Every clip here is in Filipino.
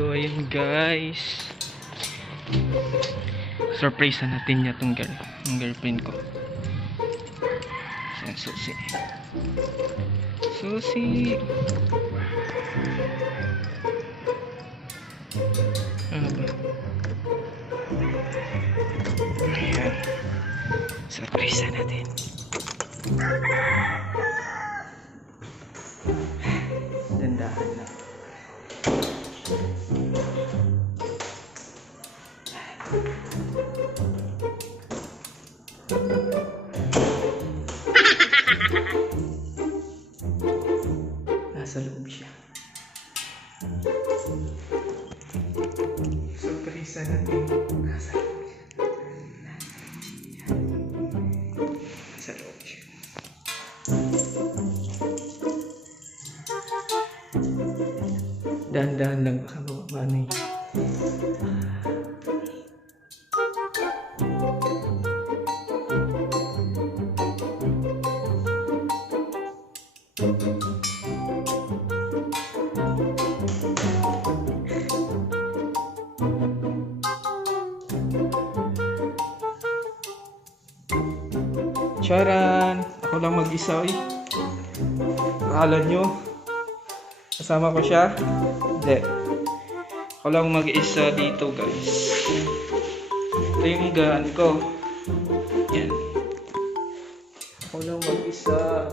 So ayun guys, surprise na natin niya tong girlfriend ko. Yan, Susi. Ano ba? Ayan, surprise na natin. Dandahan lang. Nasa loob siya. Surprise natin. Nasa loob siya. Nasa loob siya. Dahan-dahan lang, baka mababa na yun. Charan! Ako lang mag-isa eh. Akala nyo kasama ko siya? Hindi. Ako lang mag-isa dito guys. Ito yung higaan ko. Yan. Ako lang mag-isa.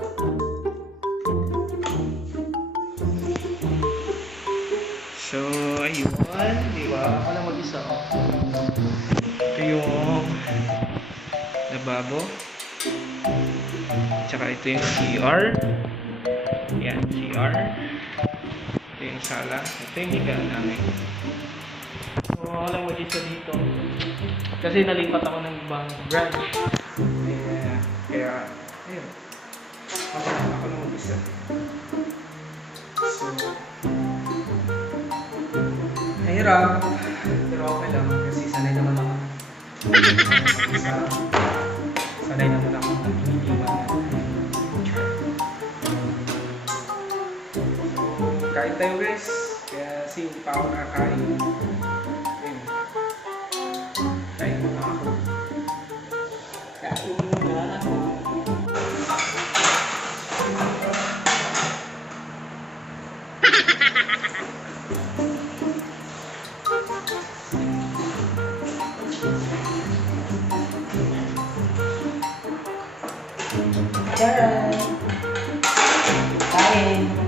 So, ayun. Diba? Ako lang mag-isa. Ito yung lababo. Tsaka ito yung CR. Yan, CR. Ito yung sala. Ito yung higaan namin. So, ako lang mag-isa dito. Kasi nalipat ako ng ibang branch. Kaya, ayun. Ako lang mag-isa. So, mahirap. Pero okay lang. Kasi sanay naman ako. Sanay naman ako ng iniiwan. Kain tayo guys. Kaya kasi hindi pa ako nakakain. Ayun. Kain muna ako. Kain muna ako. Kain.